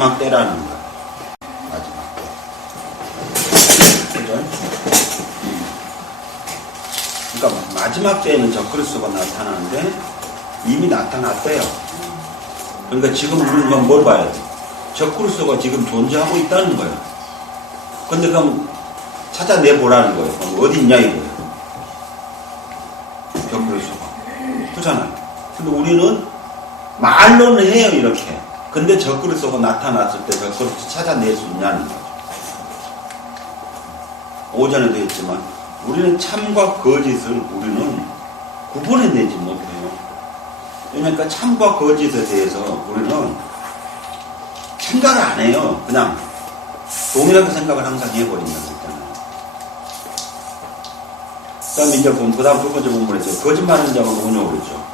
마지막 때라는 거예요. 마지막 때. 그죠? 그러니까 마지막 때에는 적그리스도가 나타나는데 이미 나타났대요. 그러니까 지금 우리는 뭘 봐야 돼? 적그리스도가 지금 존재하고 있다는 거예요. 근데 그럼 찾아내보라는 거예요. 그럼 어디 있냐 이거예요. 적그리스도가. 그렇잖아요. 근데 우리는 말로는 해요, 이렇게. 근데 적그리스도가 나타났을 때 적그리스도 찾아낼 수 있냐는 거죠. 오전에도 했지만 우리는 참과 거짓을 우리는 구분해내지 못해요. 그러니까 참과 거짓에 대해서 우리는 생각을 안 해요. 그냥 동일하게 생각을 항상 해버린다고 했잖아요. 그 다음에 이제 보면, 그 다음 두 번째 본문에서 거짓말하는 자가 누구냐고 그랬죠.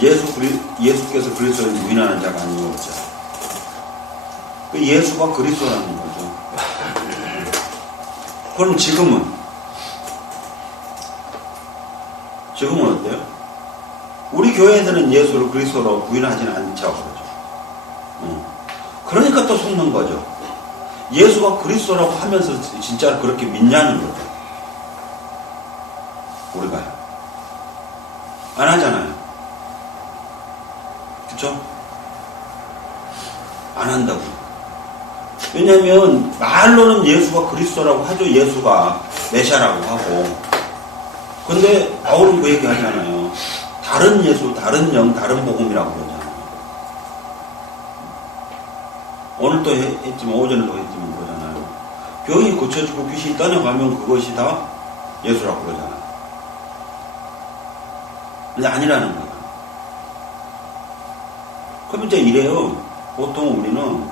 예수께서 그리스도를 부인하는 자가 아니냐고 그랬죠. 그 예수가 그리스도라는 거죠. 그럼 지금은 어때요? 우리 교회에서는 예수를 그리스도로 부인하지는 않죠. 그러죠. 그러니까 또 속는 거죠. 예수가 그리스도라고 하면서 진짜로 그렇게 믿냐는 거죠. 우리가요. 안 하잖아요. 그쵸? 안 한다고. 왜냐면 말로는 예수가 그리스도라고 하죠. 예수가 메시아라고 하고. 근데 바울은 그 얘기 하잖아요. 다른 예수, 다른 영, 다른 복음이라고 그러잖아요. 오늘도 했지만 오전에도 했지만 그러잖아요. 병이 고쳐지고 귀신이 떠나가면 그것이 다 예수라고 그러잖아요. 근데 아니라는 거예요. 그럼 이제 이래요. 보통 우리는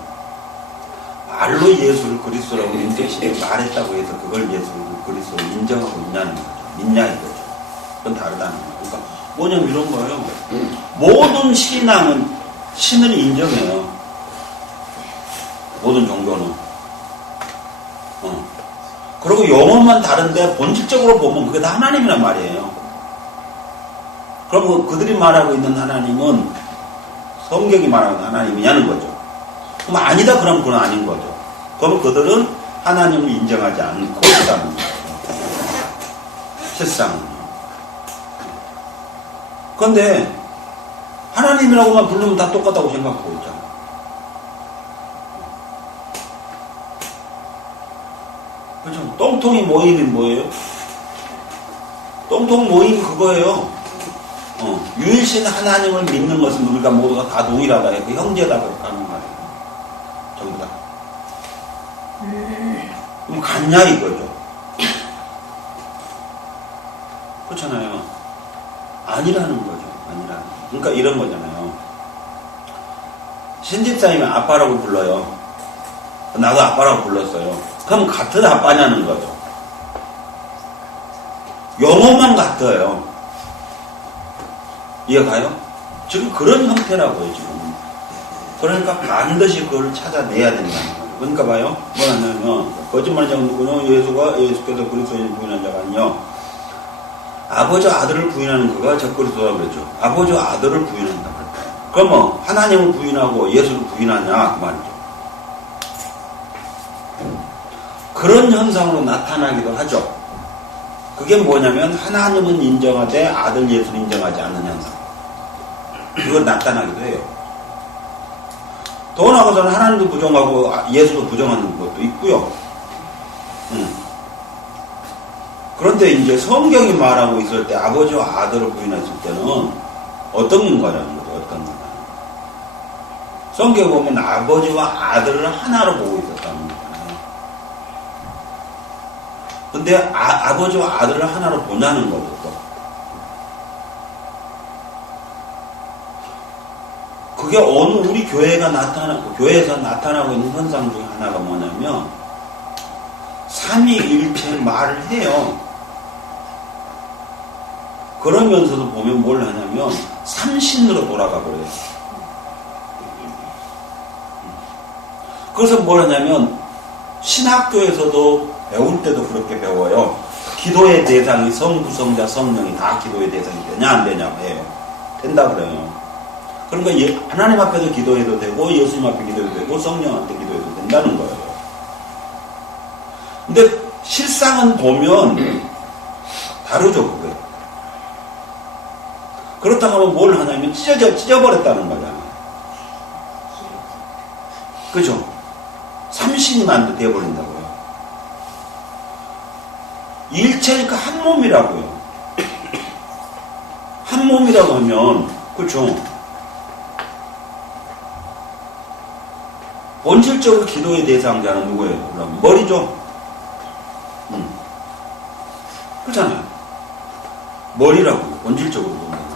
말로 예수를 그리스도라고 말했다고 해서 그걸 예수를 그리스도로 인정하고 있냐는 거죠. 믿냐 이거죠. 그건 다르다는 거예요. 그러니까 뭐냐면 이런 거예요. 모든 신앙은 신을 인정해요. 모든 종교는. 그리고 용어만 다른데 본질적으로 보면 그게 다 하나님이란 말이에요. 그럼 그들이 말하고 있는 하나님은 성경이 말하는 하나님이냐는 거죠. 그럼 아니다 그러면 그건 아닌 거죠. 그러면 그들은 하나님을 인정하지 않고 있다는 거죠. 실상은요. 그런데 하나님이라고만 부르면 다 똑같다고 생각하고 있잖아요. 그렇죠? 똥통이 모임이 뭐예요? 똥통 모임 그거예요. 유일신 하나님을 믿는 것은 우리가 모두가 다 동일하다 해서 형제다 그렇게 하는 말이에요. 전부 다. 그럼 같냐 이거죠. 그렇잖아요. 아니라는 거죠. 아니라는. 그러니까 이런 거잖아요. 신집사님이 아빠라고 불러요. 나도 아빠라고 불렀어요. 그럼 같은 아빠냐는 거죠. 영어만 같아요. 이해가요? 지금 그런 형태라고요, 지금. 그러니까 반드시 그걸 찾아내야 된다는 거예요. 그러니까 봐요. 뭐냐면, 거짓말 자가 누구냐? 예수께서 그리스도를 부인한 자가 아니요. 아버지와 아들을 부인하는 그가 적그리스도라고 그랬죠. 아버지와 아들을 부인한다 그랬어요. 그러면 하나님을 부인하고 예수를 부인하냐? 그 말이죠. 그런 현상으로 나타나기도 하죠. 그게 뭐냐면 하나님은 인정하되 아들 예수를 인정하지 않는 현상. 그거 나타나기도 해요. 더 나아가서는 하나님도 부정하고 예수도 부정하는 것도 있고요. 그런데 이제 성경이 말하고 있을 때 아버지와 아들을 부인했을 때는 어떤 거냐는 거죠. 어떤 거냐. 성경에 보면 아버지와 아들을 하나로 보고 있었다는 거잖아요. 근데 아버지와 아들을 하나로 보냐는 거죠. 또. 그게 어느 우리 교회에서 나타나고 있는 현상 중에 하나가 뭐냐면 삼위일체 말을 해요. 그러면서도 보면 뭘 하냐면 삼신으로 돌아가 버려요. 그래서 뭘 하냐면 신학교에서도 배울 때도 그렇게 배워요. 기도의 대상이 성부, 성자, 성령이 다 기도의 대상이 되냐 안 되냐고 해요. 된다 그래요. 그러니까 하나님 앞에서 기도해도 되고 예수님 앞에 기도해도 되고 성령한테 기도해도 된다는 거예요. 근데 실상은 보면 다르죠, 그게. 그렇다고 하면 뭘 하냐면 찢어버렸다는 거잖아요. 그죠? 삼신만 되어버린다고요. 일체니까 한 몸이라고요. 한 몸이라고 하면, 그렇죠? 본질적으로 기도의 대상자는 누구예요? 그럼 머리죠? 그렇잖아요. 머리라고요. 본질적으로 보면.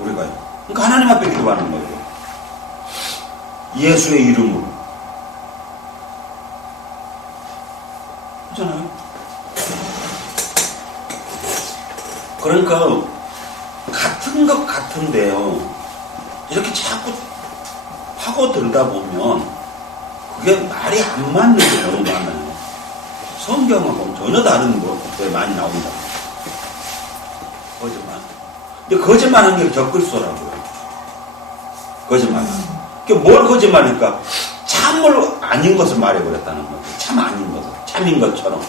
우리가요. 그러니까 하나님 앞에 기도하는 거예요. 예수의 이름으로. 그렇잖아요. 그러니까 같은 것 같은데요. 이렇게 자꾸 파고들다 보면 그게 말이 안 맞는 게 너무 많아요. 성경하고 전혀 다른 것들이 많이 나온다. 거짓말. 근데 거짓말하는 게 적글소라고요. 거짓말. 뭘 거짓말일까? 참을 아닌 것을 말해버렸다는 거죠. 참 아닌 것을. 참인 것처럼.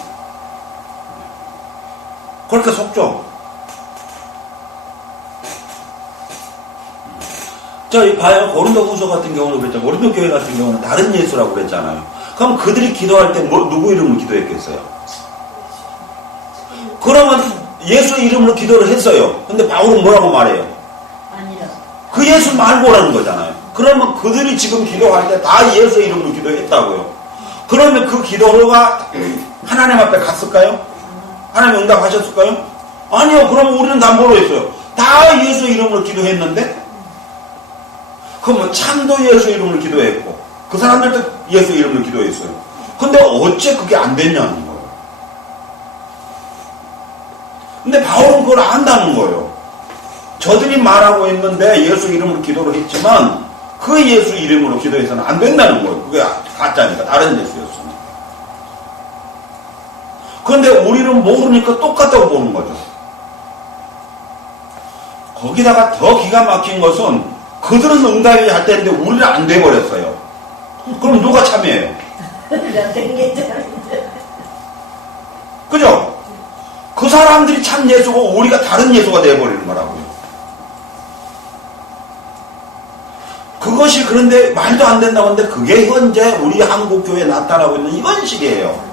그렇게 속죠. 자, 봐요. 고린도후서 같은 경우는 그랬잖아요. 고린도 교회 같은 경우는 다른 예수라고 그랬잖아요. 그럼 그들이 기도할 때 누구 이름으로 기도했겠어요? 그러면 예수 이름으로 기도를 했어요. 근데 바울은 뭐라고 말해요? 아니라. 그 예수 말고라는 거잖아요. 그러면 그들이 지금 기도할 때 다 예수 이름으로 기도했다고요. 그러면 그 기도가 하나님 앞에 갔을까요? 하나님 응답하셨을까요? 아니요. 그러면 우리는 다 뭐로 했어요? 다 예수 이름으로 기도했는데? 그럼 참도 예수 이름으로 기도했고 그 사람들도 예수 이름으로 기도했어요. 근데 어째 그게 안 됐냐는 거예요. 근데 바울은 그걸 안다는 거예요. 저들이 말하고 있는데 예수 이름으로 기도를 했지만 그 예수 이름으로 기도해서는 안 된다는 거예요. 그게 가짜니까 다른 예수였으면. 그런데 우리는 모르니까 똑같다고 보는 거죠. 거기다가 더 기가 막힌 것은 그들은 응답이 할 때인데 우리는 안 돼버렸어요. 그럼 누가 참여해요? 그죠? 그 사람들이 참 예수고 우리가 다른 예수가 돼버리는 거라고요. 그것이 그런데 말도 안 된다고 하는데 그게 현재 우리 한국 교회에 나타나고 있는 이런 식이에요.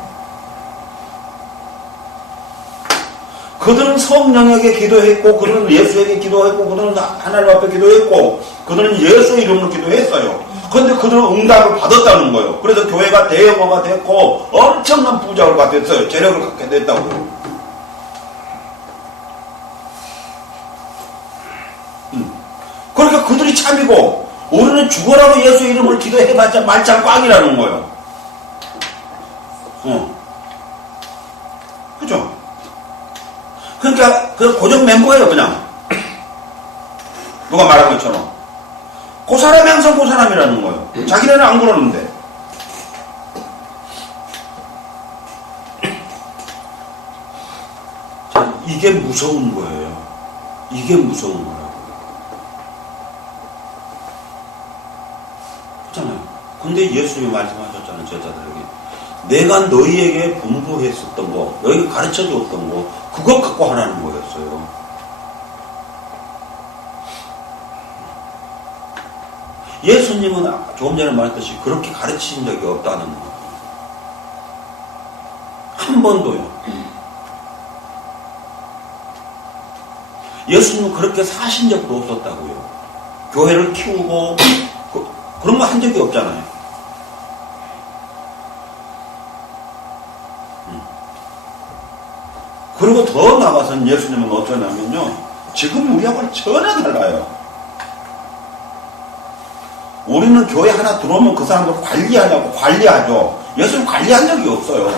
그들은 성령에게 기도했고 그들은 예수에게 기도했고 그들은 하나님 앞에 기도했고 그들은 예수 이름으로 기도했어요. 그런데 그들은 응답을 받았다는 거예요. 그래서 교회가 대형화가 됐고 엄청난 부자를 받았어요. 재력을 갖게 됐다고요. 그러니까 그들이 참이고 우리는 죽어라고 예수 이름으로 기도해봤자 말짱 꽝이라는 거예요. 그죠? 그러니까 그 고정된 거예요, 그냥. 누가 말한 것처럼. 그 사람이 항상 그 사람이라는 거예요. 자기네는 안 그러는데. 자, 이게 무서운 거예요. 이게 무서운 거라고. 그렇잖아요. 근데 예수님이 말씀하셨잖아요, 제자들에게. 내가 너희에게 분부했었던 거, 너희가 가르쳐줬던 거, 그것 갖고 하라는 거였어요. 예수님은 조금 전에 말했듯이 그렇게 가르친 적이 없다는 거. 한 번도요. 예수님은 그렇게 사신 적도 없었다고요. 교회를 키우고 그런 거 한 적이 없잖아요. 그리고 더 나가서는 예수님은 어쩌냐면요. 지금 우리하고는 전혀 달라요. 우리는 교회 하나 들어오면 그 사람들 관리하냐고 관리하죠. 예수님 관리한 적이 없어요.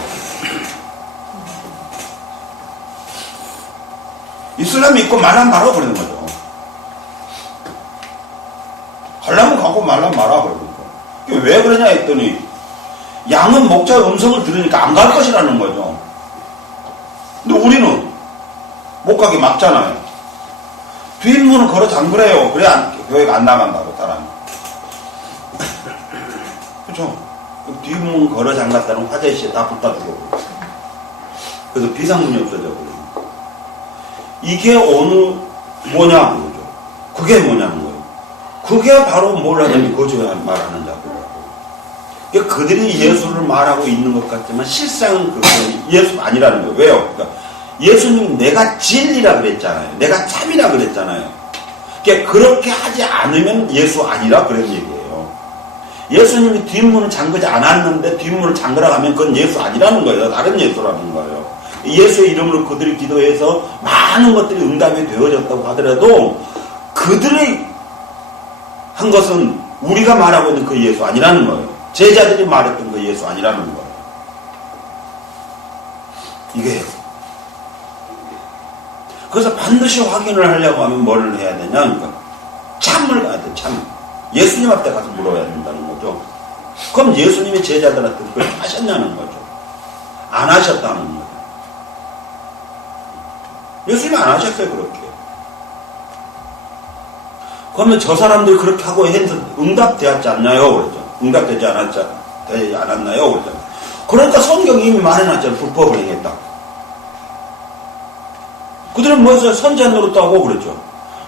이슬람 믿고 말란 말아버리는 거죠. 가려면 가고 말란 말아버리는 거예요. 왜 그러냐 했더니 양은 목자의 음성을 들으니까 안 갈 것이라는 거죠. 근데 우리는 못 가게 막잖아요. 뒷문을 걸어 잠그래요. 그래 교회가 안 나간다고 사람이. 그렇죠? 뒷문 걸어 잠갔다는 화재시에 다 붙다 죽어버려. 그래서 비상문이 없어져 버려요. 이게 뭐냐는 거죠. 그게 뭐냐는 거예요. 그게 바로 뭘 하냐면 거짓말 말하는 자들이라고. 그러니까 그들이 예수를 말하고 있는 것 같지만 실상은 그게 예수가 아니라는 거예요. 왜요? 그러니까 예수님이 내가 진리라 그랬잖아요. 내가 참이라 그랬잖아요. 그러니까 그렇게 하지 않으면 예수 아니라 그런 얘기예요. 예수님이 뒷문을 잠그지 않았는데 뒷문을 잠그라 하면 그건 예수 아니라는 거예요. 다른 예수라는 거예요. 예수의 이름으로 그들이 기도해서 많은 것들이 응답이 되어졌다고 하더라도 그들의 한 것은 우리가 말하고 있는 그 예수 아니라는 거예요. 제자들이 말했던 그 예수 아니라는 거예요. 이게요. 그래서 반드시 확인을 하려고 하면 뭘 해야 되냐? 그러니까 참을 가야 돼, 참. 예수님한테 가서 물어야 된다는 거죠. 그럼 예수님이 제자들한테 그걸 하셨냐는 거죠. 안 하셨다는 거죠. 예수님이 안 하셨어요, 그렇게. 그러면 저 사람들이 그렇게 하고 해서 응답되었지 않나요? 그러죠. 응답되지 않았나요? 그러죠. 그러니까 성경이 이미 말해놨잖아요. 불법을 행했다. 그들은 뭐였어요? 선자 노릇하고 그랬죠.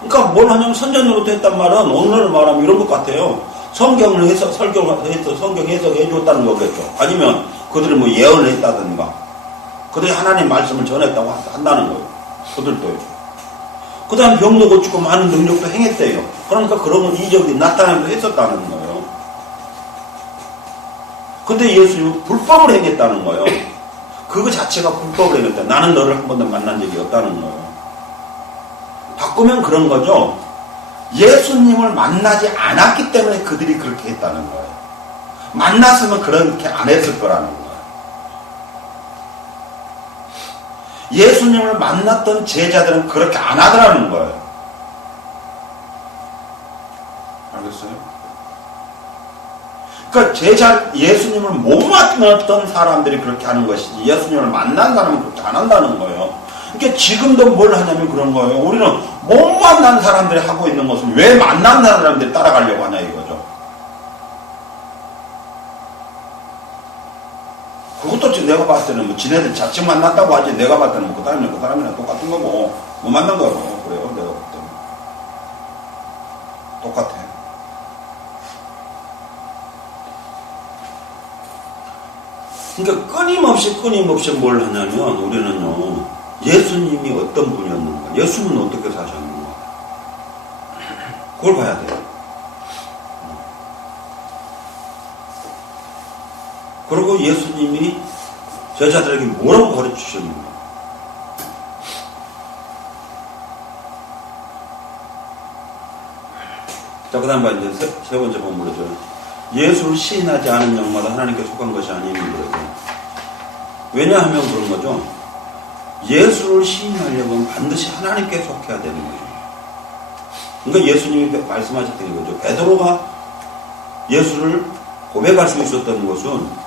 그러니까 뭘 하냐면 선자 노릇 했단 말은 오늘 말하면 이런 것 같아요. 성경을 해서 설교해서 성경 해석해 줬다는 거겠죠. 아니면 그들이 뭐 예언을 했다든가 그들이 하나님 말씀을 전했다고 한다는 거예요. 그들도요. 그 다음 병도 고치고 많은 능력도 행했대요. 그러니까 그런 건 이적이 나타나기도 했었다는 거예요. 근데 예수님은 불법을 행했다는 거예요. 그거 자체가 불법을 행했다. 나는 너를 한 번도 만난 적이 없다는 거예요. 바꾸면 그런 거죠. 예수님을 만나지 않았기 때문에 그들이 그렇게 했다는 거예요. 만났으면 그렇게 안 했을 거라는 거예요. 예수님을 만났던 제자들은 그렇게 안 하더라는 거예요. 알겠어요? 그러니까 예수님을 못 만났던 사람들이 그렇게 하는 것이지 예수님을 만난 사람은 그렇게 안 한다는 거예요. 그러니까 지금도 뭘 하냐면 그런 거예요. 우리는 못 만난 사람들이 하고 있는 것을 왜 만난 사람들이 따라가려고 하냐 이거죠. 그것도 지금 내가 봤을 때는 뭐 지네들 자칫 만났다고 하지 내가 봤을 때는 그 사람이랑 똑같은 거고 못 만난 거고 그래요. 내가 봤을 때는 똑같아. 그러니까 끊임없이 뭘 하냐면 우리는요 예수님이 어떤 분이었는가 예수님은 어떻게 사셨는가 그걸 봐야 돼요. 그리고 예수님이 제자들에게 뭐라고 가르치셨는가. 자, 그 다음 봐, 이제 세 번째 본문이죠. 예수를 시인하지 않은 영마다 하나님께 속한 것이 아니니 그러죠. 왜냐하면 그런 거죠. 예수를 시인하려면 반드시 하나님께 속해야 되는 거죠. 그러니까 예수님이 말씀하셨던 거죠. 베드로가 예수를 고백할 수 있었던 것은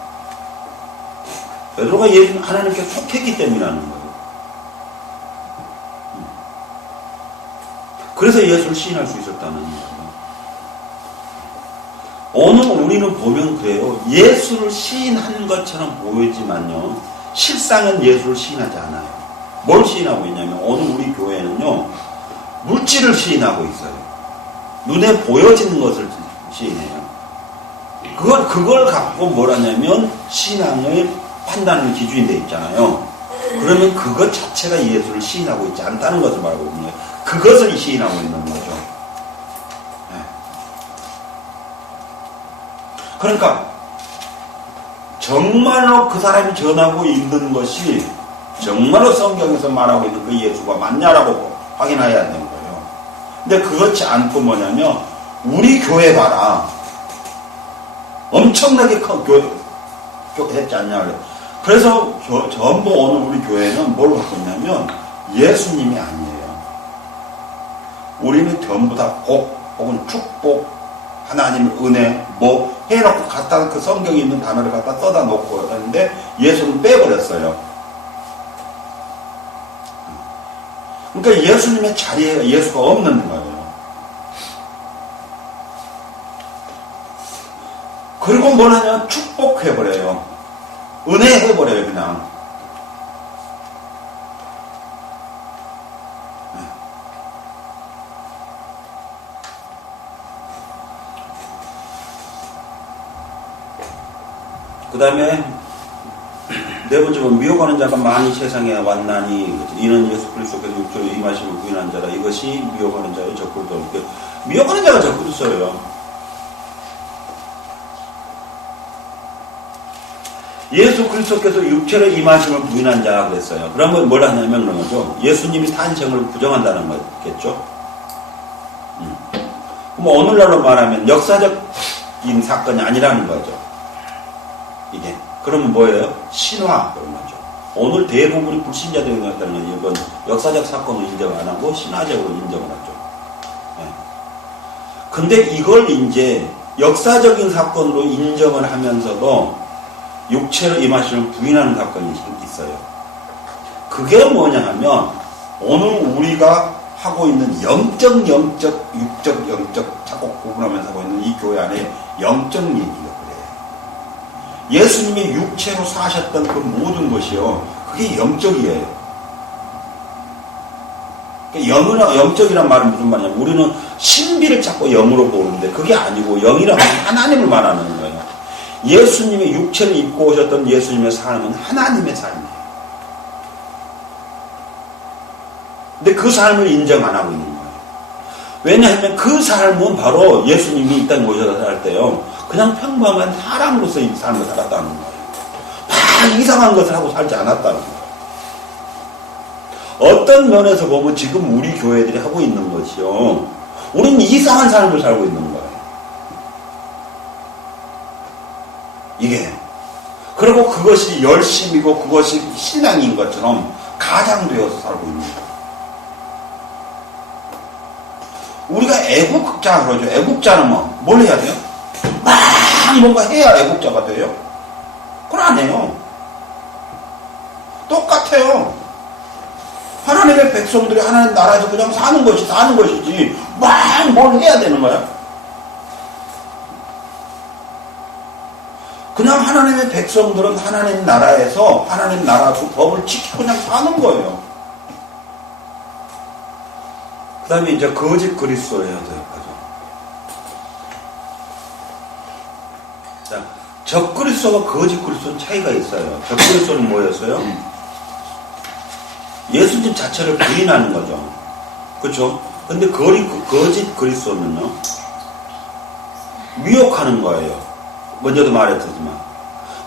베드로가 하나님께 속했기 때문이라는 거예요. 그래서 예수를 시인할 수 있었다는 거예요. 오늘 우리는 보면 그래요. 예수를 시인하는 것처럼 보이지만요. 실상은 예수를 시인하지 않아요. 뭘 시인하고 있냐면 오늘 우리 교회는요. 물질을 시인하고 있어요. 눈에 보여지는 것을 시인해요. 그걸 갖고 뭘 하냐면 신앙을 판단하는 기준이 돼 있잖아요. 그러면 그것 자체가 예수를 시인하고 있지 않다는 것을 말하거든요. 그것을 시인하고 있는 거죠. 네. 그러니까 정말로 그 사람이 전하고 있는 것이 정말로 성경에서 말하고 있는 그 예수가 맞냐라고 확인해야 되는 거예요. 근데 그렇지 않고 뭐냐면 우리 교회 봐라. 엄청나게 큰 교회 했지 않냐. 그래서 전부 오늘 우리 교회는 뭘 하고 있냐면 예수님이 아니에요. 우리는 전부 다 복 혹은 축복 하나님의 은혜 뭐 해놓고 갖다 그 성경에 있는 단어를 갖다 써다 놓고 했는데 예수는 빼버렸어요. 그러니까 예수님의 자리에 예수가 없는 거예요. 그리고 뭘 하냐면 축복해버려요. 은혜해버려요, 그냥. 그 다음에 네 번째로 미혹하는 자가 많이 세상에 왔나니 이는 예수 그리스도께서 육체로 임하심을 부인한 자라. 이것이 미혹하는 자의 적그리스도. 미혹하는 자가 적그리스도예요. 예수 그리스도께서 육체로 임하심을 부인한 자라 그랬어요. 그러면 뭘 하냐면 그런 거죠. 예수님이 탄생을 부정한다는 거겠죠. 그럼 오늘날로 말하면 역사적인 사건이 아니라는 거죠. 이게. 그러면 뭐예요? 신화 그런 거죠. 오늘 대부분이 불신자들이 같다는 건 이건 역사적 사건을 인정 안 하고 신화적으로 인정을 하죠. 네. 근데 이걸 이제 역사적인 사건으로 인정을 하면서도 육체로 임하심을 부인하는 사건이 있어요. 그게 뭐냐 하면 오늘 우리가 하고 있는 영적, 육적, 영적 자꾸 구분하면서 하고 있는 이 교회 안에 영적 얘기가 예수님이 육체로 사셨던 그 모든 것이요. 그게 영적이에요. 영적이란 말은 무슨 말이냐면 우리는 신비를 자꾸 영으로 보는데 그게 아니고 영이란 하나님을 말하는 거예요. 예수님이 육체를 입고 오셨던 예수님의 삶은 하나님의 삶이에요. 근데 그 삶을 인정 안 하고 있는 거예요. 왜냐하면 그 삶은 바로 예수님이 이 땅에 오셔서 살 때요. 그냥 평범한 사람으로서 이 삶을 살았다는 거예요. 막 이상한 것을 하고 살지 않았다는 거예요. 어떤 면에서 보면 지금 우리 교회들이 하고 있는 것이요. 우리는 이상한 삶을 살고 있는 거예요. 이게. 그리고 그것이 열심이고 그것이 신앙인 것처럼 가장되어서 살고 있는 거예요. 우리가 애국자 그러죠. 애국자는 뭘 해야 돼요? 많이 뭔가 해야 애국자가 돼요? 그건 안 해요. 똑같아요. 하나님의 백성들이 하나님 나라에서 그냥 사는 것이지 막 뭘 해야 되는 거야? 그냥 하나님의 백성들은 하나님 나라에서 하나님 나라 그 법을 지키고 그냥 사는 거예요. 그 다음에 이제 거짓 그리스도예요. 자, 적그리스도와 거짓 그리스도는 차이가 있어요. 적그리스도는 뭐였어요? 예수님 자체를 부인하는 거죠. 그렇죠? 근데 거짓 그리스도는요, 미혹하는 거예요. 먼저도 말했지만.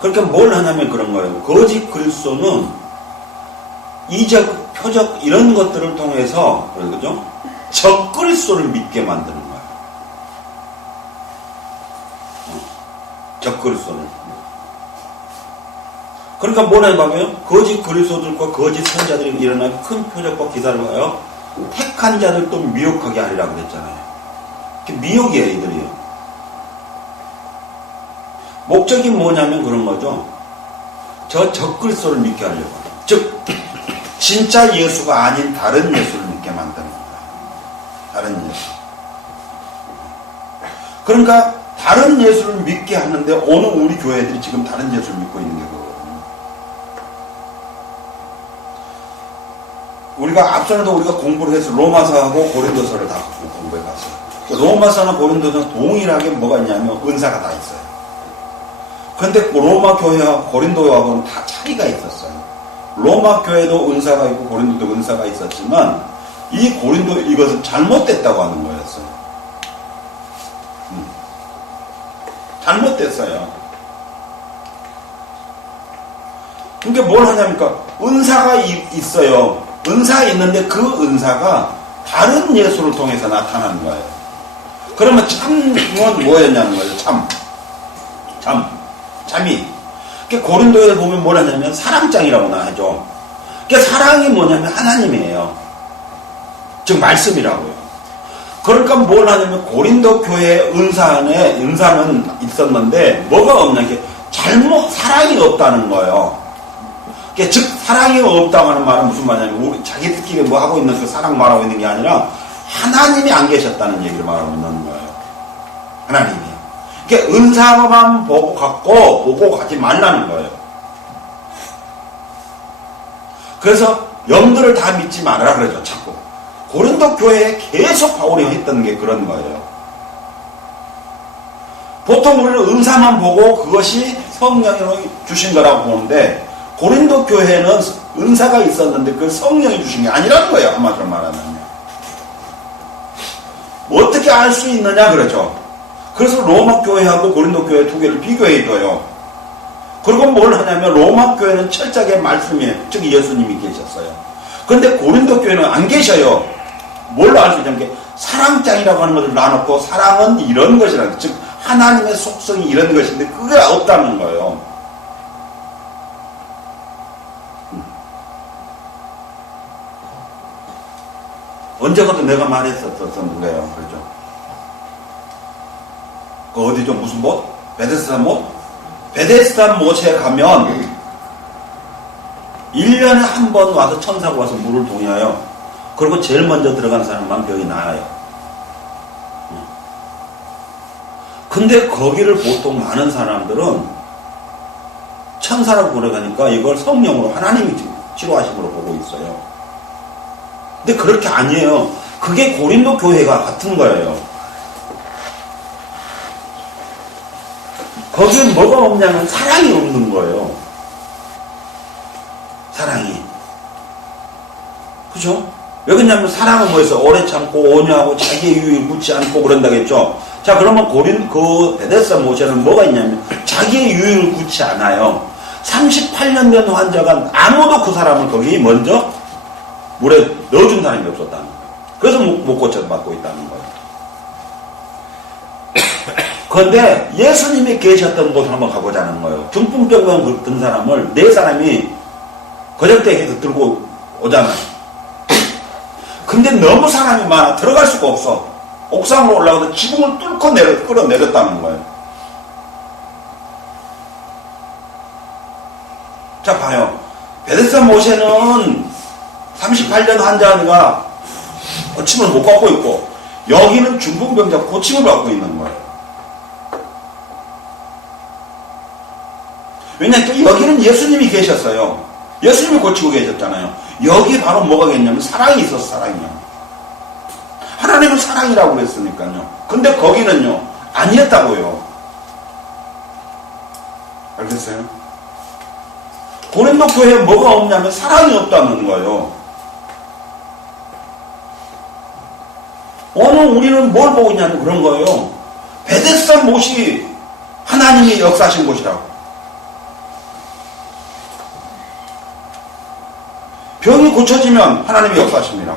그러니까 뭘 하냐면 그런 거예요. 거짓 그리스도는 이적, 표적 이런 것들을 통해서 그죠? 적그리스도를 믿게 만드는 거예요. 적그리스도를. 그러니까 뭐냐 하면 거짓 그리스도들과 거짓 선자들이 일어나는 큰 표적과 기사를 봐요. 택한 자들 또 미혹하게 하리라 그랬잖아요. 미혹이에요, 이들이요. 목적이 뭐냐면 그런 거죠. 저 적그리스도를 믿게 하려고. 즉 진짜 예수가 아닌 다른 예수를 믿게 만드는 거예요. 다른 예수. 그러니까 다른 예수를 믿게 하는데 오늘 우리 교회들이 지금 다른 예수를 믿고 있는 게 그거거든요. 우리가 앞전에도 우리가 공부를 해서 로마서하고 고린도서를 다 공부해 봤어요. 로마서나 고린도서는 동일하게 뭐가 있냐면 은사가 다 있어요. 그런데 로마 교회와 고린도하고는 다 차이가 있었어요. 로마 교회도 은사가 있고 고린도도 은사가 있었지만 이 고린도 이것은 잘못됐다고 하는 거였어요. 잘못됐어요. 그러니까 뭘 하냐니까 은사가 있어요. 은사가 있는데 그 은사가 다른 예수를 통해서 나타나는 거예요. 그러면 참은 뭐였냐는 거예요. 참이. 그러니까 고린도에 보면 뭘 하냐면 사랑장이라고 하죠. 그러니까 사랑이 뭐냐면 하나님이에요. 즉 말씀이라고요. 그러니까 뭘 하냐면 고린도 교회의 은사는 있었는데 뭐가 없냐, 이게 사랑이 없다는 거예요. 그러니까 즉 사랑이 없다고 하는 말은 무슨 말이냐면 우리 자기들끼리 뭐 하고 있는 그 사랑 말하고 있는 게 아니라 하나님이 안 계셨다는 얘기를 말하고 있는 거예요. 하나님이요. 그러니까 은사만 보고 가지 말라는 거예요. 그래서 영들을 다 믿지 말아라 그러죠. 자꾸. 고린도 교회에 계속 바울이 했던 게 그런 거예요. 보통 우리는 은사만 보고 그것이 성령이 주신 거라고 보는데 고린도 교회는 은사가 있었는데 그 성령이 주신 게 아니라는 거예요. 한마디로 말하면. 어떻게 알 수 있느냐 그러죠. 그래서 로마 교회하고 고린도 교회 두 개를 비교해줘요. 그리고 뭘 하냐면 로마 교회는 철저하게 말씀이에요. 즉 예수님이 계셨어요. 그런데 고린도 교회는 안 계셔요. 뭘로 알 수 있냐면 사랑장이라고 하는 것을 놔놓고 사랑은 이런 것이라는 즉 하나님의 속성이 이런 것인데 그게 없다는 거예요. 언제부터 내가 말했었던 거예요. 그렇죠? 그 어디죠? 무슨 못? 베데스다 못? 베데스다 못에 가면 1년에 한 번 와서 천사가 와서 물을 동의하여 그리고 제일 먼저 들어간 사람만 병이 나아요. 근데 거기를 보통 많은 사람들은 천사라고 그러니까 이걸 성령으로 하나님이 치료하심으로 보고 있어요. 근데 그렇게 아니에요. 그게 고린도 교회가 같은 거예요. 거기에 뭐가 없냐면 사랑이 없는 거예요. 사랑이. 그죠? 왜 그러냐면 사랑은 뭐였어? 오래 참고 온유하고 자기의 유익을 묻지 않고 그런다겠죠? 자, 그러면 그 베데스다 모세는 뭐가 있냐면 자기의 유익을 굳지 않아요. 38년 된 환자가 아무도 그 사람을 거기 먼저 물에 넣어준 사람이 없었다는 거예요. 그래서 못 고쳐받고 있다는 거예요. 그런데 예수님이 계셨던 곳을 한번 가보자는 거예요. 중풍병원 든 사람을 네 사람이 거적대에서 들고 오잖아요. 근데 너무 사람이 많아 들어갈 수가 없어. 옥상으로 올라가서 지붕을 뚫고 끌어내렸다는 거예요. 자, 봐요. 베데스다 모세는 38년 환자가 고침을 못 받고 있고 여기는 중풍병자 고침을 받고 있는 거예요. 왜냐하면 여기는 예수님이 계셨어요. 예수님이 고치고 계셨잖아요. 여기 바로 뭐가겠냐면 사랑이 있어서 사랑이요. 하나님은 사랑이라고 그랬으니까요. 근데 거기는요 아니었다고요. 알겠어요? 고린도 교회에 뭐가 없냐면 사랑이 없다는 거예요. 오늘 우리는 뭘 보고 있냐면 그런 거예요. 베데스다 못이 하나님이 역사하신 곳이라고. 병이 고쳐지면 하나님이 역사하십니다.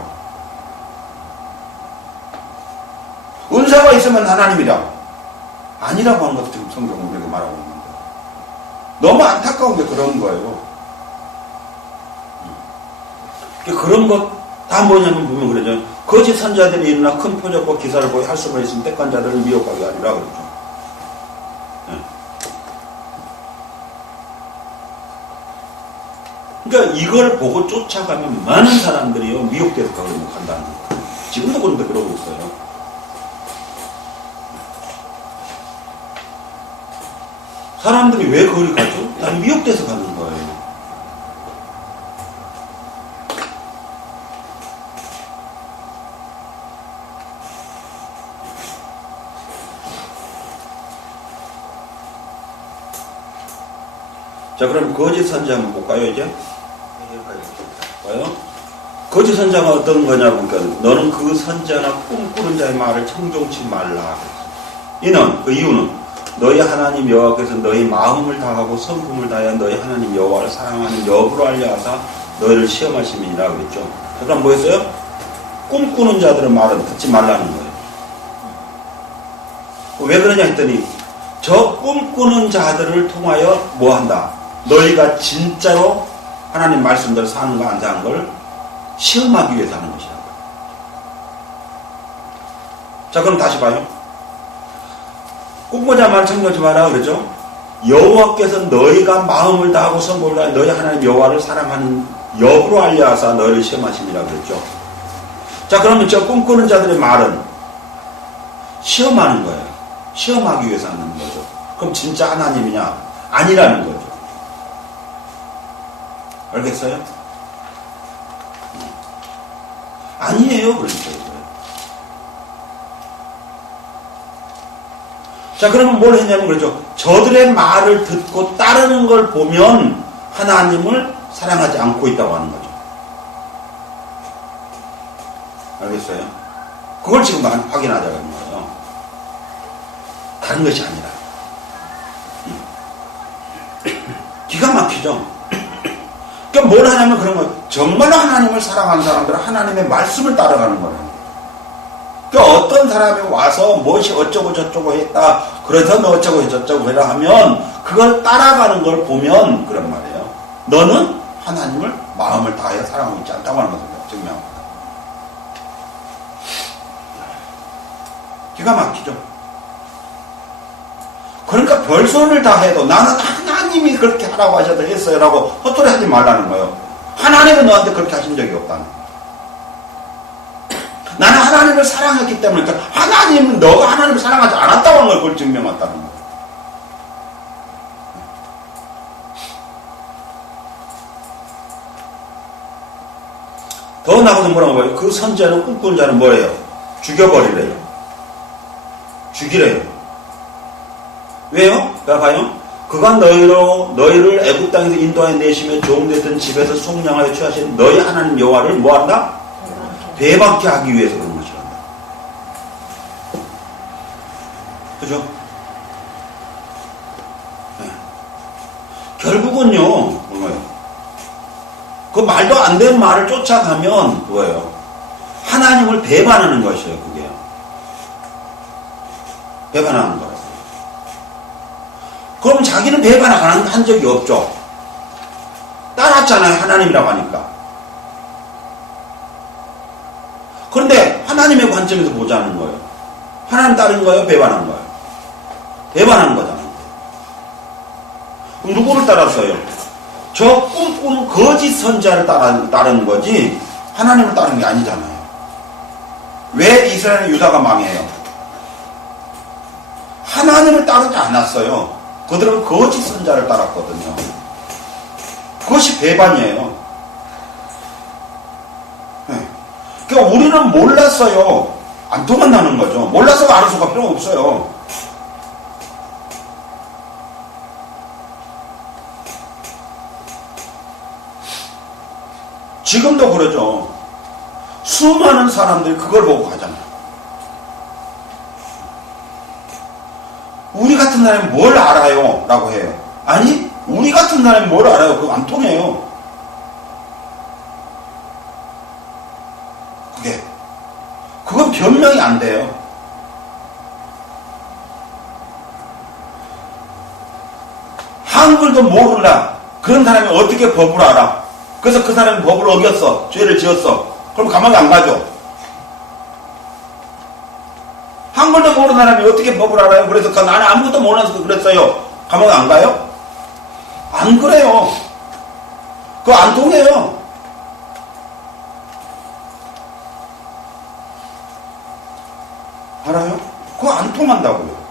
은사가 있으면 하나님이라고. 아니라고 하는 것도 지금 성경은 우리에게 말하고 있는 거예요. 너무 안타까운 게 그런 거예요. 그런 것 다 뭐냐면 보면 그러죠. 거짓 선자들이 일어나 큰 표적과 기사를 보여 할 수가 있으면 택한 자들을 미혹하게 하리라 그러죠. 그러니까 이걸 보고 쫓아가면 많은 사람들이요 미혹돼서 가고 간다는 거예요. 지금도 그런데 그러고 있어요. 사람들이 왜 거기 가죠? 난 미혹돼서 가는 거예요. 자, 그럼 거짓 선자 한번 볼까요, 이제? 여기까지 볼까요? 거짓 선자가 어떤 거냐고, 그러니까, 너는 그 선자나 꿈꾸는 자의 말을 청종치 말라. 이는, 그 이유는, 너희 하나님 여호와께서 너희 마음을 다하고 성품을 다하여 너희 하나님 여호와를 사랑하는 여부로 알려하사 너희를 시험하심이니라 그랬죠. 자, 그럼 뭐였어요? 꿈꾸는 자들의 말은 듣지 말라는 거예요. 왜 그러냐 했더니, 저 꿈꾸는 자들을 통하여 뭐 한다? 너희가 진짜로 하나님 말씀대로 사는가 안 사는 걸 시험하기 위해서 하는 것이라고. 자, 그럼 다시 봐요. 꿈꾸자 말 청종하지 마라 그러죠. 여호와께서 너희가 마음을 다하고 성공을 다해 너희 하나님 여호와를 사랑하는 여부로 알려하사 너희를 시험하심이라 그랬죠. 자, 그러면 저 꿈꾸는 자들의 말은 시험하는 거예요. 시험하기 위해서 하는 거죠. 그럼 진짜 하나님이냐? 아니라는 거죠. 알겠어요? 아니에요. 그러니까. 자, 그러면 뭘 했냐면 그렇죠. 저들의 말을 듣고 따르는 걸 보면 하나님을 사랑하지 않고 있다고 하는 거죠. 알겠어요? 그걸 지금 확인하자는 거예요. 다른 것이 아니라. 기가 막히죠? 그러니까 뭘 하냐면 그런 거예요. 정말로 하나님을 사랑하는 사람들은 하나님의 말씀을 따라가는 거예요. 그러니까 어떤 사람이 와서 무엇이 어쩌고 저쩌고 했다. 그래서 너 어쩌고 저쩌고 해라 하면 그걸 따라가는 걸 보면 그런 말이에요. 너는 하나님을 마음을 다하여 사랑하고 있지 않다고 하는 것을 증명합니다. 기가 막히죠. 그러니까 별소리를 다 해도 나는 하나님이 그렇게 하라고 하셔도 했어요 라고 헛소리 하지 말라는 거예요. 하나님은 너한테 그렇게 하신 적이 없다는 거예요. 나는 하나님을 사랑했기 때문에 그러니까 하나님은 너가 하나님을 사랑하지 않았다고 하는 걸 그걸 증명했다는 거예요. 더 나가서 뭐라고 봐요? 그 선지자는 꿈꾸는 자는 뭐래요? 죽여버리래요. 죽이래요. 왜요? 자, 봐요. 그가 너희를 애굽 땅에서 인도하여 내시며 종되던 집에서 속량하여 취하신 너희 하나님 여호와를 뭐한다? 배박케 하기 위해서 그런 것이란다. 그죠? 네. 결국은요, 뭐예요? 그 말도 안 되는 말을 쫓아가면 뭐예요? 하나님을 배반하는 것이에요, 그게요. 배반하는 거라서. 그럼 자기는 배반 한 적이 없죠. 따랐잖아요, 하나님이라고 하니까. 그런데 하나님의 관점에서 보자는 거예요. 하나님 따른 거예요? 배반한 거예요? 배반한 거잖아요. 그럼 누구를 따랐어요? 저 꿈꾸는 거짓 선지자를 따르는 거지 하나님을 따르는 게 아니잖아요. 왜 이스라엘 유다가 망해요? 하나님을 따르지 않았어요. 그들은 거짓 선지자를 따랐거든요. 그것이 배반이에요. 네. 그러니까 우리는 몰랐어요. 안 통한다는 거죠. 몰라서 아는 수가 필요 없어요. 지금도 그러죠. 수많은 사람들이 그걸 보고 가잖아요. 우리 같은 사람이 뭘 알아요? 라고 해요. 아니, 우리 같은 사람이 뭘 알아요? 그거 안 통해요. 그건 변명이 안 돼요. 한글도 모르라. 그런 사람이 어떻게 법을 알아? 그래서 그 사람이 법을 어겼어. 죄를 지었어. 그럼 가만히 안 가죠. 한글도 모르는 사람이 어떻게 법을 알아요? 그래서 나는 아무것도 몰라서 그랬어요. 가만히 안 가요? 안 그래요. 그거 안 통해요. 알아요? 그거 안 통한다고요.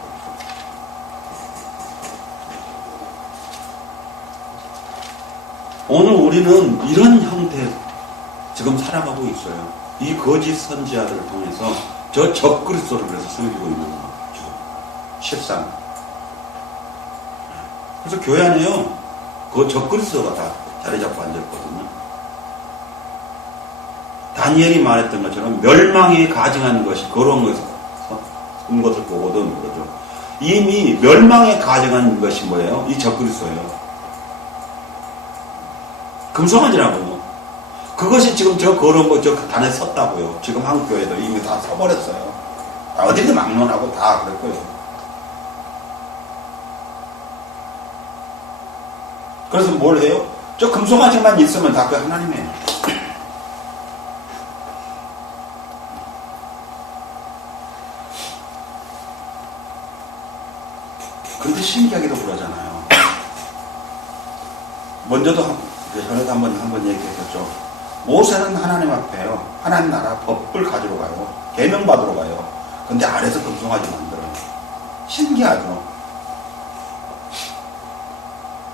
오늘 우리는 이런 형태 지금 살아가고 있어요. 이 거짓 선지자들을 통해서 저 적그리스도를 그래서 섬기고 있는 거죠. 실상. 그래서 교회 안에요. 그 적그리스도가 다 자리 잡고 앉았거든요. 다니엘이 말했던 것처럼 멸망에 가증한 것이 거룩한 것을 보거든 그러죠. 이미 멸망에 가증한 것이 뭐예요? 이 적그리스도예요. 금송아지라고요. 그것이 지금 저 거룩한 거 저 단에 섰다고요. 지금 한국 교회도 이미 다 서버렸어요. 어디든 막론하고 다 그랬고요. 그래서 뭘 해요? 저 금송아지만 있으면 다 그 하나님이에요. 그런데 신기하게도 그러잖아요. 먼저도 전에도 한번 얘기했었죠. 모세는 하나님 앞에요. 하나님 나라 법을 가지러 가요. 계명 받으러 가요. 근데 아래서 금송아지 만들어요. 신기하죠.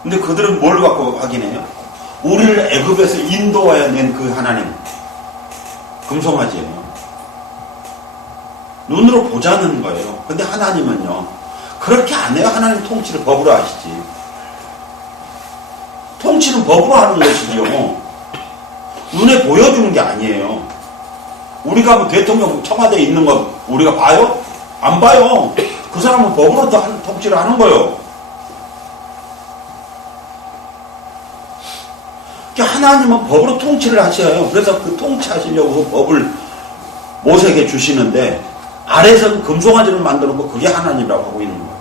근데 그들은 뭘 갖고 확인해요? 우리를 애굽에서 인도하여 낸 그 하나님, 금송아지예요. 눈으로 보자는 거예요. 근데 하나님은요, 그렇게 안 해요. 하나님 통치를 법으로 하시지. 통치는 법으로 하는 것이죠. 눈에 보여주는 게 아니에요. 우리가 뭐 대통령 청와대에 있는 거 우리가 봐요? 안 봐요. 그 사람은 법으로 통치를 하는 거예요. 하나님은 법으로 통치를 하셔요. 그래서 그 통치하시려고 그 법을 모세에게 주시는데 아래에서는 금송아지를 만들어 놓고 그게 하나님이라고 하고 있는 거예요.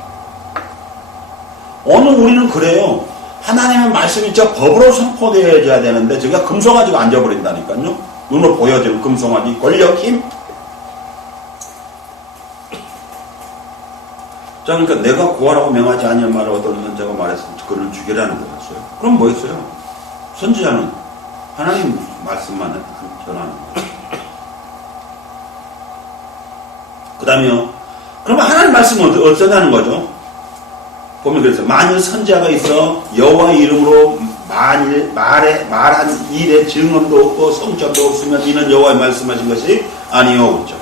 오늘 우리는 그래요. 하나님의 말씀이 저 법으로 선포되어야 되는데 저기가 금송아지가 앉아버린다니까요. 눈으로 보여지는 금송아지, 권력, 힘. 자, 그러니까 내가 구하라고 명하지 아니한 말을 어떤 선자가 말했으면 그를 죽이라는 거였어요. 그럼 뭐였어요? 선지자는 하나님 말씀만 전하는 거예요. 그 다음에요. 그러면 하나님 말씀은 어쩌냐는 거죠? 보면 그래서 만일 선지자가 있어 여호와의 이름으로 말한 일에 증언도 없고 성취도 없으면 이는 여호와의 말씀하신 것이 아니요. 그렇죠?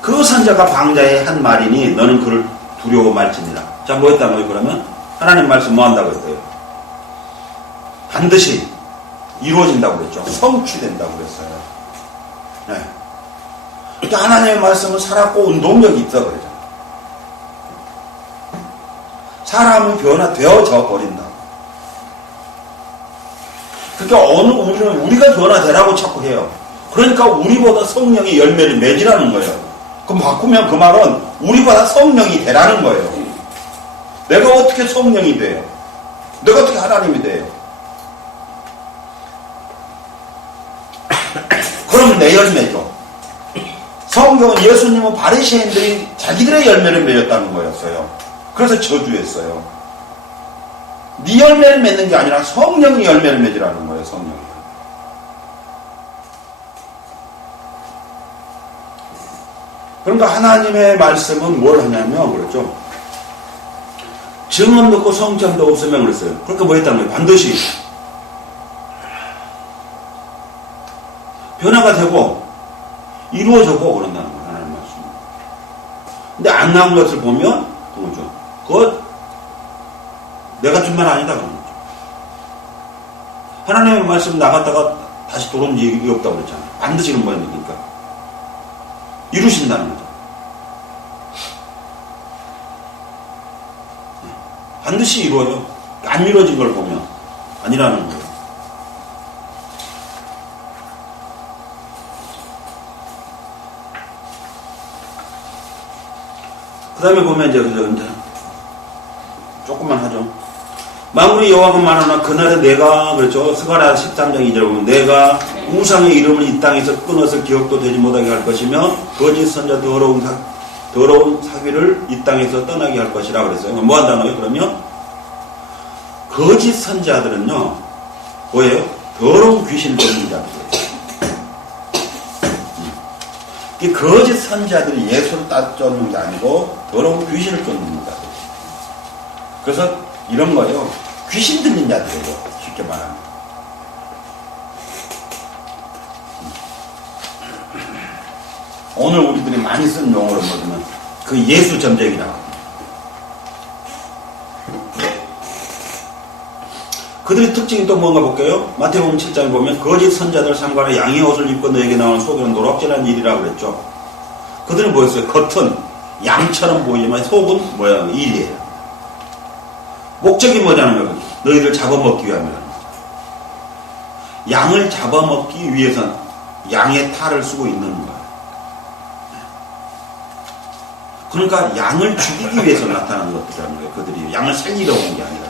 그 선지자가 방자의 한 말이니 너는 그를 두려워 말지니라. 자, 뭐 했다는 거예요? 그러면 하나님 말씀 뭐 한다고 했어요? 반드시 이루어진다고 그랬죠. 성취된다고 그랬어요. 네. 그러니까 하나님의 말씀은 살았고 운동력이 있어 그러죠. 사람은 변화되어져 버린다. 그러니까 우리가 변화되라고 자꾸 해요. 그러니까 우리보다 성령의 열매를 맺으라는 거예요. 그럼 바꾸면 그 말은 우리보다 성령이 되라는 거예요. 내가 어떻게 성령이 돼요? 내가 어떻게 하나님이 돼요? 그럼 내 열매죠. 성경은 예수님은 바리새인들이 자기들의 열매를 맺었다는 거였어요. 그래서 저주했어요. 네 열매를 맺는 게 아니라 성령의 열매를 맺으라는 거예요. 성령이. 그러니까 하나님의 말씀은 뭘 하냐면 그렇죠. 증언도 없고 성취도 없으면 그랬어요. 그러니까 뭐 했다는 거예요? 반드시 변화가 되고 이루어져고 그런다는 거예요. 하나님 말씀. 근데 안 나온 것을 보면 그거죠. 그것 내가 준 말 아니다 그런 거죠. 하나님의 말씀 나갔다가 다시 돌아온 얘기가 없다고 그랬잖아요. 반드시는 뭐예요? 그러니까 이루신다는 거죠. 반드시 이루어요. 안 이루어진 걸 보면 아니라는 거예요. 그 다음에 보면 이제 조금만 하죠. 만군의 여호와가 말하나 그날에 내가 그렇죠. 스가랴 13장 2절 보면 내가 우상의 이름을 이 땅에서 끊어서 기억도 되지 못하게 할 것이며 거짓 선자 더러운 사귀를 이 땅에서 떠나게 할 것이라 그랬어요. 뭐 한다는 거예요? 그러면 거짓 선자들은요 뭐예요? 더러운 귀신을 쫓는 자들이에요. 이 거짓 선자들이 예수를 쫓는 게 아니고 더러운 귀신을 쫓는 자들. 그래서 이런 거예요. 귀신 들린 자들이에요. 쉽게 말하면. 오늘 우리들이 많이 쓴 용어로 뭐냐면 그 예수 점쟁이라고. 그들의 특징이 또 뭔가 볼게요. 마태복음 7장에 보면 거짓 선자들 상관에 양의 옷을 입고 너에게 나오는 속에는 노략질한 일이라고 그랬죠. 그들은 뭐였어요? 겉은 양처럼 보이지만 속은 뭐야? 일이에요. 목적이 뭐냐는 거예요. 너희를 잡아먹기 위함이라는 거죠. 양을 잡아먹기 위해서는 양의 탈을 쓰고 있는 거예요. 그러니까 양을 죽이기 위해서 나타나는 것들이라는 거예요. 그들이 양을 살리러 온 게 아니라.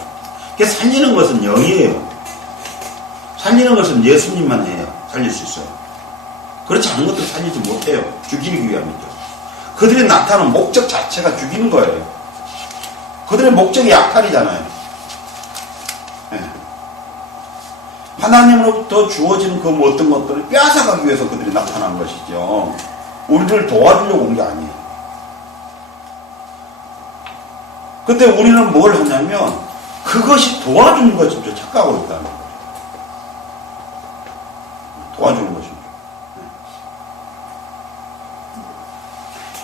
살리는 것은 영이에요. 살리는 것은 예수님만 해요. 살릴 수 있어요. 그렇지 않은 것들 살리지 못해요. 죽이기 위함이죠. 그들이 나타나는 목적 자체가 죽이는 거예요. 그들의 목적이 약탈이잖아요. 네. 하나님으로부터 주어지는 그 어떤 것들을 빼앗아가기 위해서 그들이 나타난 것이죠. 우리를 도와주려고 온 게 아니에요. 근데 우리는 뭘 하냐면 그것이 도와주는 것인 줄 착각하고 있다는 거예요. 도와주는 것인 줄.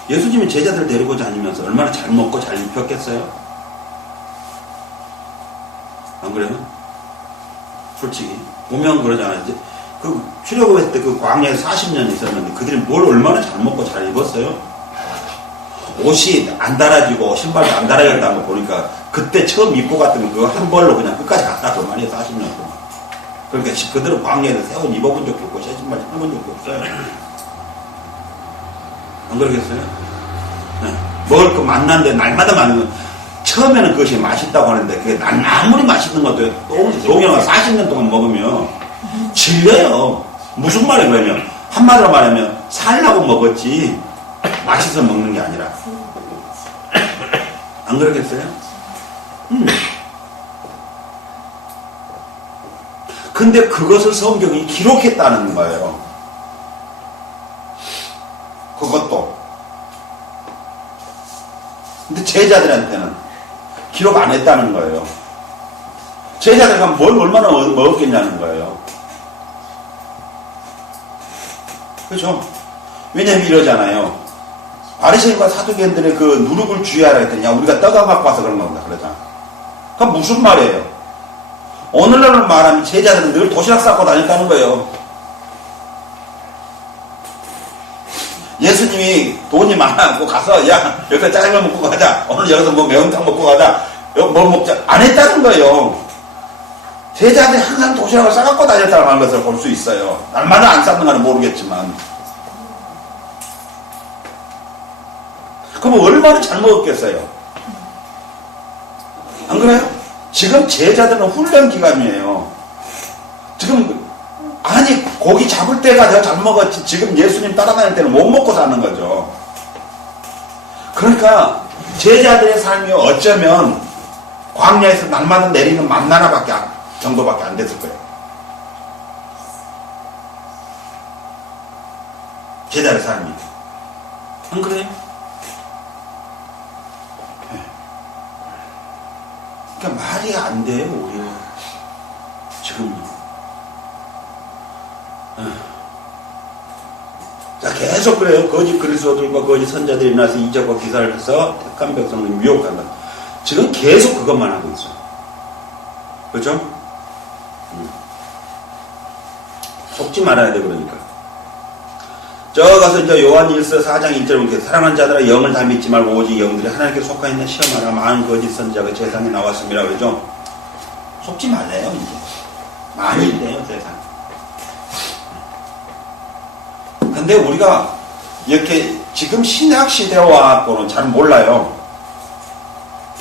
예수님이 제자들 데리고 다니면서 얼마나 잘 먹고 잘 입혔겠어요? 안 그래요? 솔직히 보면 그러잖아요. 이제 그 출애굽했을 때 그 광야에 40년 있었는데 그들이 뭘 얼마나 잘 먹고 잘 입었어요? 옷이 안 달아지고 신발도 안 달아졌다는 거 보니까 그때 처음 입고 갔더니 그거 한 벌로 그냥 끝까지 갔다 그 말이에요. 40년 동안. 그러니까 그들은 광야에서 새 옷 입어본 적도 없고 새 신발 신어본 적도 없어요. 안 그러겠어요? 네. 먹을 거 만났는데 날마다 만나면 처음에는 그것이 맛있다고 하는데 그게 아무리 맛있는 것도 동영아 40년 동안 먹으면 질려요. 무슨 말이에요? 그러면 한마디로 말하면 살라고 먹었지 맛있어 먹는 게 아니라. 안 그러겠어요? 근데 그것을 성경이 기록했다는 거예요. 그것도. 근데 제자들한테는 기록 안 했다는 거예요. 제자들과 뭘 얼마나 먹었겠냐는 거예요. 그렇죠? 왜냐면 이러잖아요. 바리새인과 사두개인들의 그 누룩을 주의하라 했더니 야 우리가 떡 안 갖고 와서 그런 겁니다. 그러잖아. 그럼 무슨 말이에요? 오늘날로 말하면 제자들은 늘 도시락 싸고 다녔다는 거예요. 예수님이 돈이 많아갖고 가서 야 여기서 짜장면 먹고 가자. 오늘 여기서 뭐 매운탕 먹고 가자. 여기 뭐 먹자. 안 했다는 거예요. 제자들이 항상 도시락을 싸갖고 다녔다는 것을 볼 수 있어요. 날마다 안 쌌는 건 모르겠지만. 그럼 얼마나 잘 먹었겠어요? 안 그래요? 지금 제자들은 훈련 기간이에요. 지금 아니 고기 잡을 때가 더 잘 먹었지 지금 예수님 따라다닐 때는 못 먹고 사는 거죠. 그러니까 제자들의 삶이 어쩌면 광야에서 날마다 내리는 만나나 정도밖에 안 됐을 거예요. 제자의 삶이. 안 그래요? 그러니까 말이 안 돼요, 우리 지금. 자, 계속 그래요. 거짓 그리스도들과 거짓 선자들이 나서 이적과 기사를 해서 택한 백성을 미혹한다. 지금 계속 그것만 하고 있어요. 그렇죠? 속지 말아야 돼, 그러니까. 저 가서 이제 요한 1서 4장 1절 이렇게 사랑하는 자들아 영을 다 믿지 말고 오직 영들이 하나님께 속하 있는 시험하라 많은 거짓 선자가 세상에 나왔습니다. 그러죠? 속지 말래요, 이제. 많이 있대요, 세상. 근데 우리가 이렇게 지금 신약 시대와는 잘 몰라요.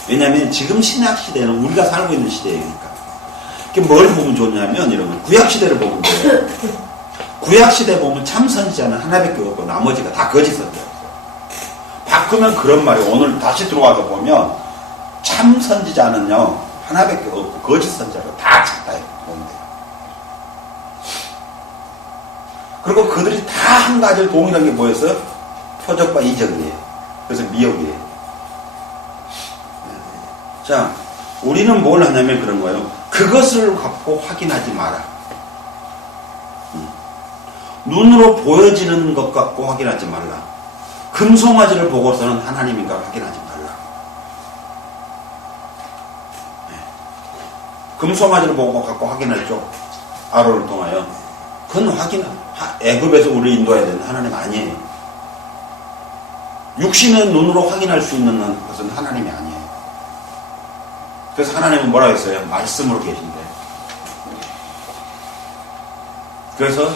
왜냐하면 지금 신약 시대는 우리가 살고 있는 시대이니까. 뭘 보면 좋냐면 이러면 구약 시대를 보면 돼요. 구약 시대 보면 참 선지자는 하나밖에 없고 나머지가 다 거짓 선지자였어요. 바꾸면 그런 말이 오늘 다시 들어와서 보면 참 선지자는요 하나밖에 없고 거짓 선지자가 다 찾다 보면 돼요. 그리고 그들이 다 한 가지를 동일한 게 뭐였어요? 표적과 이적이에요. 그래서 미혹이에요. 자, 우리는 뭘 하냐면 그런 거예요. 그것을 갖고 확인하지 마라. 눈으로 보여지는 것 갖고 확인하지 말라. 금송아지를 보고서는 하나님인가 확인하지 말라. 금송아지를 보고 갖고 확인할 쪽 아론을 통하여 그건 애굽에서 우리를 인도해야 되는 하나님 아니에요. 육신의 눈으로 확인할 수 있는 것은 하나님이 아니에요. 그래서 하나님은 뭐라 했어요? 말씀으로 계신데. 그래서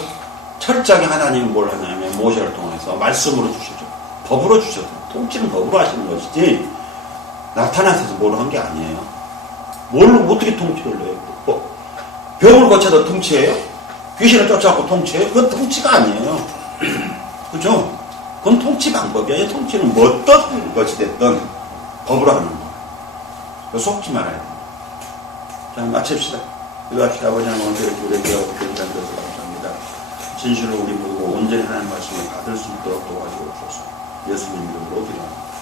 철저하게 하나님은 뭘 하냐면 모세를 통해서 말씀으로 주셨죠. 법으로 주셨죠. 통치는 법으로 하시는 것이지 나타나셔서 뭘 한 게 아니에요. 뭘 어떻게 통치를 해요? 병을 고쳐도 통치해요? 귀신을 쫓아갖고 통치해요? 그건 통치가 아니에요. 그죠? 그건 통치 방법이에요. 통치는 뭐 어떤 것이 됐든 법으로 하는 거예요. 속지 말아야 돼요. 자, 마칩시다. 기도합시다. 아버지 하나님 오늘 우리에게 교회를 주셔서 감사합니다. 진실로 우리 모두가 온전히 하나님 말씀을 받을 수 있도록 도와주옵소서. 예수님 이름으로 기도합니다.